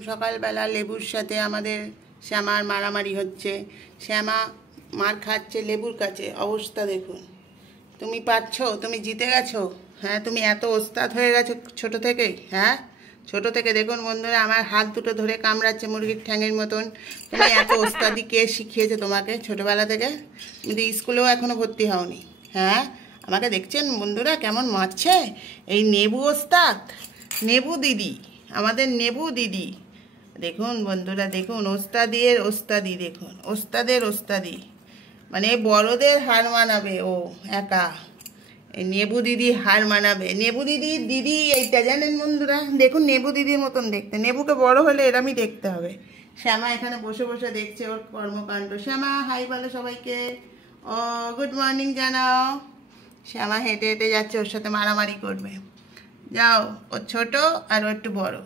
সকালবেলা লেবুর সাথে আমাদের শ্যামার মারামারি হচ্ছে। শ্যামা মার খাচ্ছে লেবুর কাছে। অবস্থা দেখুন। তুমি পাচ্ছ, তুমি জিতে গেছো। হ্যাঁ, তুমি এত ওস্তাদ হয়ে গেছো ছোট থেকেই। হ্যাঁ, ছোট থেকে দেখুন বন্ধুরা, আমার হাত দুটো ধরে কামড়াচ্ছে মুরগির ঠ্যাঙের মতন। তুমি এত ওস্তাদি কে শিখিয়েছে তোমাকে ছোটবেলা থেকে? কিন্তু স্কুলেও এখনো ভর্তি হওনি। হ্যাঁ, আমাকে দেখছেন বন্ধুরা কেমন মারছে? এই নেবু ওস্তাদ, নেবু দিদি, আমাদের নেবু দিদি। দেখুন বন্ধুরা, দেখুন ওস্তাদের ওস্তাদি, দেখুন ওস্তাদের ওস্তাদি, মানে বড়দের হার মানাবে ও একা। এই নেবু দিদি হার মানাবে। নেবু দিদির দিদি এইটা জানেন বন্ধুরা, দেখুন নেবু দিদির মতন দেখতে। নেবুকে বড় হলে এরমই দেখতে হবে। শ্যামা এখানে বসে বসে দেখছে ওর কর্মকাণ্ড। শ্যামা হাই বলো সবাইকে, ও গুড মর্নিং জানাও। শ্যামা হেঁটে হেঁটে যাচ্ছে, ওর সাথে মারামারি করবে। যাও, ও ছোট আর ও একটু বড়।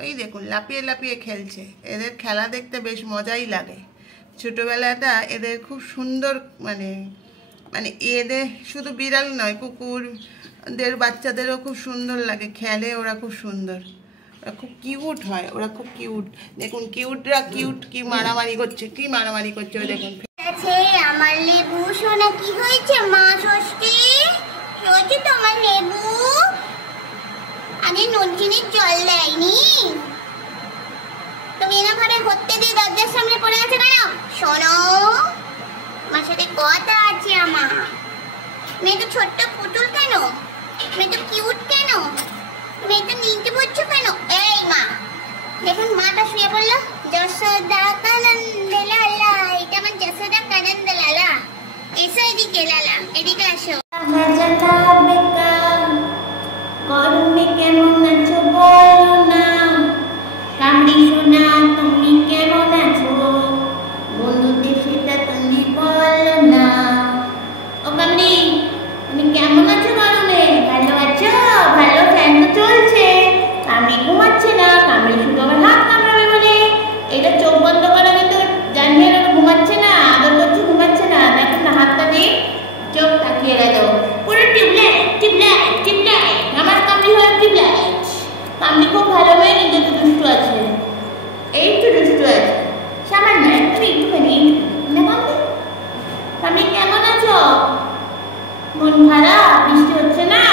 ওই দেখুন লাফিয়ে লাফিয়ে খেলছে। এদের খেলা দেখতে বেশ মজাই লাগে। ছোটোবেলাটা এদের খুব সুন্দর, মানে মানে এদের শুধু বিড়াল নয়, কুকুরদের বাচ্চাদেরও খুব সুন্দর লাগে। খেলে ওরা খুব সুন্দর, ওরা খুব কিউট হয়, ওরা খুব কিউট। দেখুন কিউটরা কিউট কি মারামারি করছে, কি মারামারি করছে ওই দেখুন। আমার লেবু সোনা কি হয়েছে? মা ষষ্ঠী হয়েছে তো আমার লেবু। আগে নুন চিনির জল দেয়নি। তুমি এরকম ভাবে হতে দিয়ে দরজার সামনে পড়ে আছে কেন? শোনো, আমার সাথে কথা আছে আমার। তুমি তো ছোট্ট পুতুল কেন? তুমি তো কিউট কেন? তুমি তো নিতে পড়ছো কেন? এই মা, দেখুন মাটা শুয়ে পড়লো। যশোদা কানন্দ লালা, এটা আমার যশোদা কানন্দ লালা। এসো এদিকে লালা, এদিকে আসো। গরমে কেমন আছো বলো না? কামড়ি সোনা তুমি কেমন আছো? বন্ধুদের সেটা তুমি বলো না। ও কামড়ি, তুমি কেমন আছো গরমে? ভালো আছো? ভালো, ফ্যান তো চলছে। কামড়ি ঘুমাচ্ছে না, কামড়ি শুধু আমার হাত কামড়াবে বলে। এটা চোখ বন্ধ করে কিন্তু জানবে না ঘুমাচ্ছে না, আদর করছে ঘুমাচ্ছে না। দেখুন না হাতটা দিয়ে চোখ তাকিয়ে গেল, পুরো টিউবলাইট টিউবলাইট টিউবলাইট। আমার কামড়ি হলো টিউবলাইট। কামড়ি খুব ভালো হয়ে নিজে তো দুষ্টু আছে, এই তো দুষ্টু আছে সামান্য একটুখানি না। কামড়ি কেমন আছো? মন খারাপ? বৃষ্টি হচ্ছে না?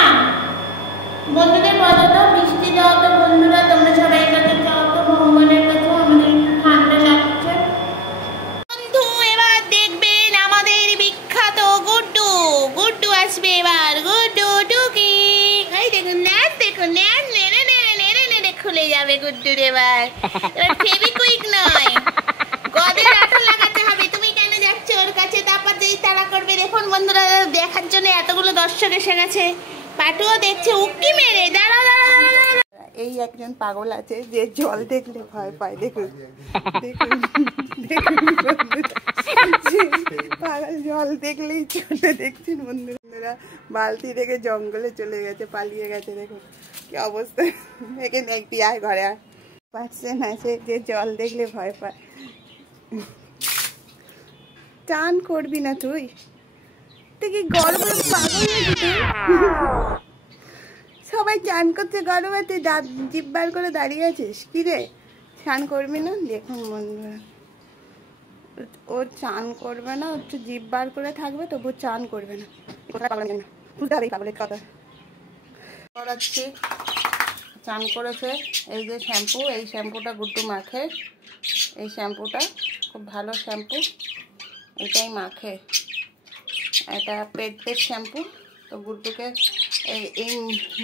বন্ধুদের বলো তো, বৃষ্টি দাও তো বন্ধুরা, তোমরা সবাই কাছে যাও তো ভগবানের কাছে, আমাদের একটু ঠান্ডা লাগছে। বন্ধু এবার দেখবেন আমাদের বিখ্যাত গুড্ডু। গুড্ডু আসবে এবার, গুড্ডু টুকি। এই দেখুন না, দেখুন না, নেড়ে নেড়ে নেড়ে নেড়ে খুলে যাবে গুড্ডুর এবার। এবার ফেভিকুইক নয়, গদের আঠা লাগাতে হবে। তুমি কেন যাচ্ছ ওর কাছে? তারপর যেই তাড়া করবে। দেখুন বন্ধুরা, দেখার জন্য এতগুলো দর্শক এসে গেছে। পাটুও দেখছে উকি মেরে। দাঁড়া দাঁড়া দাঁড়া। এই একজন পাগল আছে যে জল দেখলে ভয় পায়। দেখুন দেখুন দেখুন পাগল জল দেখলেই চলে। দেখছেন বন্ধুরা, বালতি রেখে জঙ্গলে চলে গেছে, পালিয়ে গেছে। দেখুন কি অবস্থা। এখানে একটি আয় ঘরে আয়। পার্সেন আছে যে জল দেখলে ভয় পায়। চান করবি না তুই? কি গরমে পাগল নাকি তুই? সবাই চান করছে গরমে, তুই জিভ বার করে দাঁড়িয়ে আছিস কি রে? চান করবি না? দেখুন বন্ধুরা, ও চান করবে না, একটু জিভ বার করে থাকবে, তবু চান করবে না। কোথায় পাগল জানি না, বুঝতে হবে পাগলের কথা। করাচ্ছি, চান করেছে। এই যে শ্যাম্পু, এই শ্যাম্পুটা গুড্ডু মাখে। এই শ্যাম্পুটা খুব ভালো শ্যাম্পু, এটাই মাখে। এটা পেটের শ্যাম্পু। তো গুড্ডুকে এই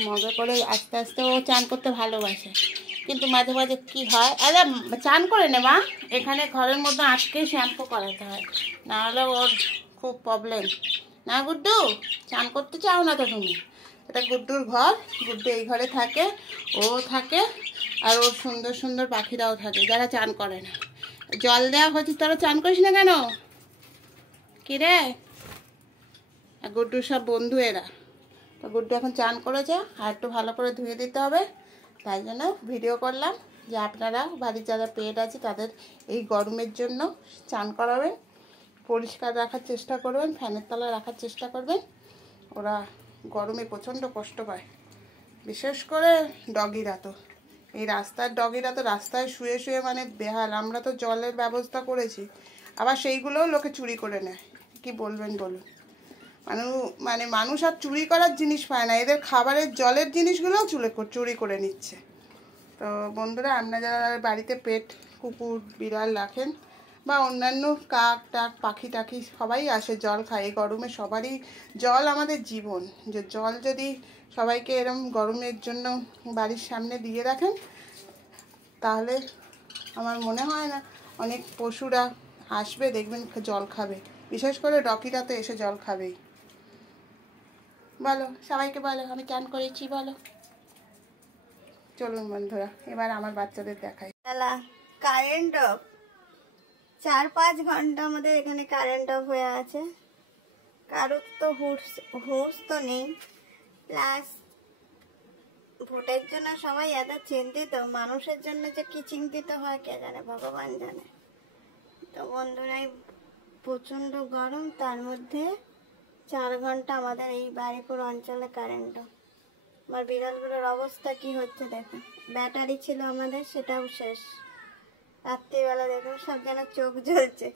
মগে করে আস্তে আস্তে ও চান করতে ভালোবাসে, কিন্তু মাঝে মাঝে কী হয়, আরে চান করে নে মা, এখানে ঘরের মধ্যে আটকে শ্যাম্পু করাতে হয়, নাহলে ওর খুব প্রবলেম। না গুড্ডু, চান করতে চাও না তো তুমি? এটা গুড্ডুর ঘর, গুড্ডু এই ঘরে থাকে, ও থাকে, আর ওর সুন্দর সুন্দর পাখিরাও থাকে যারা চান করে না। জল দেওয়া হচ্ছে, তোরা চান করিস না কেন? কী রে? গুড্ডুর সব বন্ধু এরা। তো গুড্ডু এখন চান করেছে, আর একটু ভালো করে ধুয়ে দিতে হবে। তাই জন্য ভিডিও করলাম যে আপনারা বাড়ির যারা পেট আছে তাদের এই গরমের জন্য চান করাবেন, পরিষ্কার রাখার চেষ্টা করবেন, ফ্যানের তলায় রাখার চেষ্টা করবেন। ওরা গরমে প্রচণ্ড কষ্ট পায়, বিশেষ করে ডগিরা। তো এই রাস্তার ডগিরা তো রাস্তায় শুয়ে শুয়ে মানে বেহাল। আমরা তো জলের ব্যবস্থা করেছি, আবার সেইগুলোও লোকে চুরি করে নেয়। কি বলবেন বলুন? মানুষ আর চুরি করার জিনিস পায় না, এদের খাবারের জলের জিনিসগুলোও চুরি করে নিচ্ছে। তো বন্ধুরা, আপনারা যারা বাড়িতে পেট কুকুর বিড়াল রাখেন বা অন্যান্য কাক টাক পাখি টাখি সবাই আসে জল খায়, এই গরমে সবারই জল আমাদের জীবন। যে জল যদি সবাইকে এরম গরমের জন্য বাড়ির সামনে দিয়ে রাখেন, তাহলে আমার মনে হয় না অনেক পশুরা আসবে, দেখবেন জল খাবে। বিশেষ করে ডকিরা তো এসে জল খাবেই। বলো সবাইকে, বলো আমি চান করেছি বলো। চলুন বন্ধুরা, এবার আমার বাচ্চাদের দেখাই। কারেন্ট অফ, 4-5 ঘন্টা আমাদের এখানে কারেন্ট অফ হয়ে আছে। কারোর তো হুঁশ তো নেই, প্লাস ভোটের জন্য সবাই এত চিন্তিত, মানুষের জন্য যে কি চিন্তিত হয় কে জানে, ভগবান জানে। তো বন্ধুরাই, প্রচণ্ড গরম, তার মধ্যে 4 ঘন্টা আমাদের এই বাড়িপুর অঞ্চলে কারেন্ট অফ। আমার বিড়ালগুলোর অবস্থা কি হচ্ছে দেখুন। ব্যাটারি ছিল আমাদের, সেটাও শেষ। রাত্রিবেলা দেখুন সব যেন চোখ জ্বলছে।